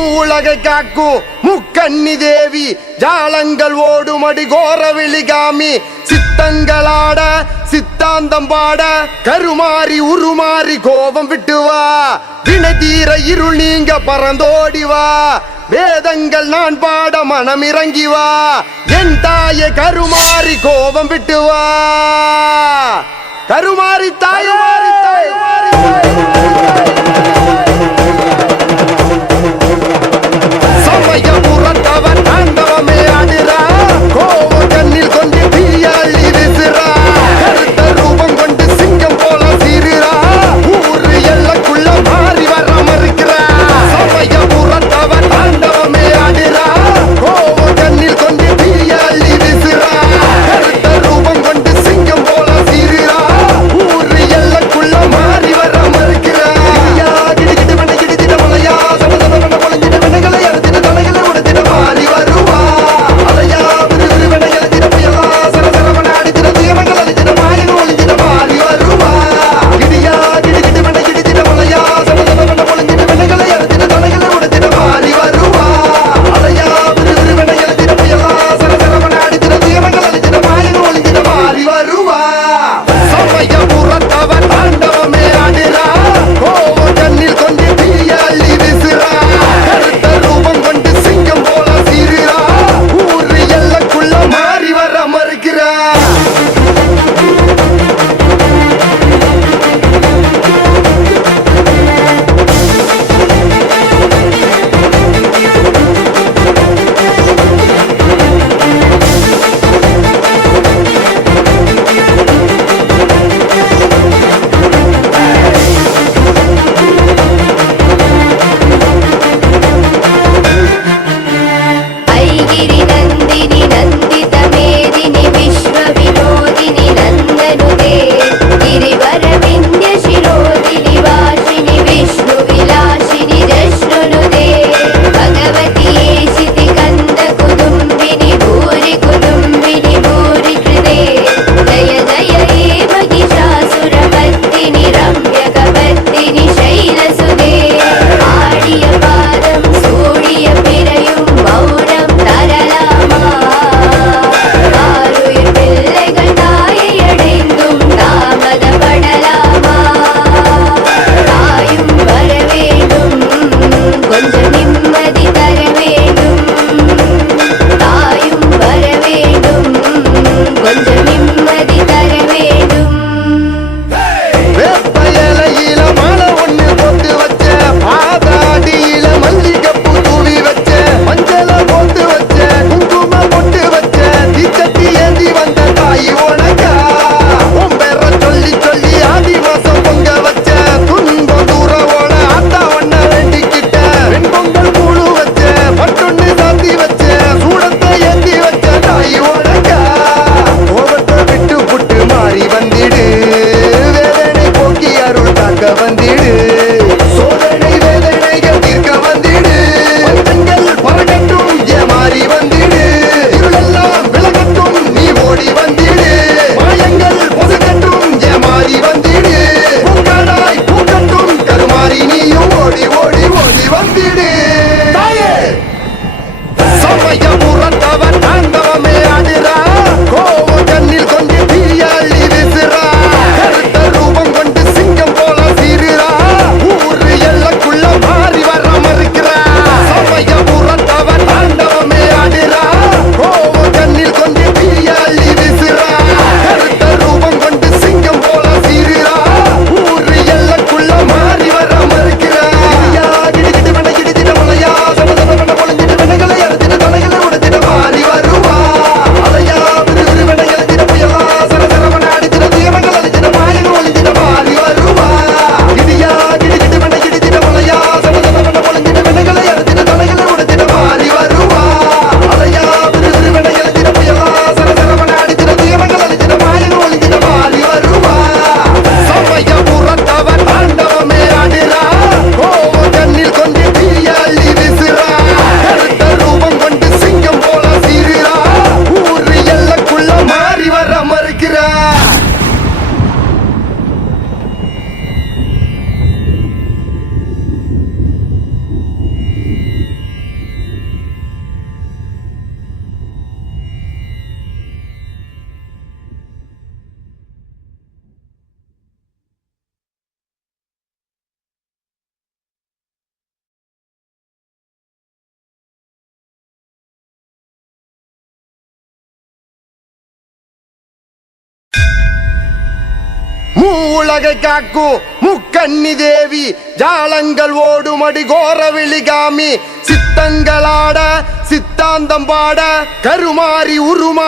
மூலகை cock முக்கண்ணி தேவி ஜாலங்கள் ஓடுமடி கோர விழிகாமி சித்தங்களாட சித்தாந்தம் பாட கருமாறி உருமாறி கோபம் விட்டுவா வா. இருள் நீங்க பறந்தோடி வா. வேதங்கள் நான் பாட மனம் இறங்கி வா. என் தாயை கருமாறி கோபம் விட்டு வா. கருமாறி தாயுமாறி தாயுமாறி சமயபுரத்தவன் உலகை காக்கு முக்கண்ணி தேவி ஜாலங்கள் ஓடுமடி கோர விழிகாமி சித்தங்களாட சித்தாந்தம் பாட கருமாறி உருமா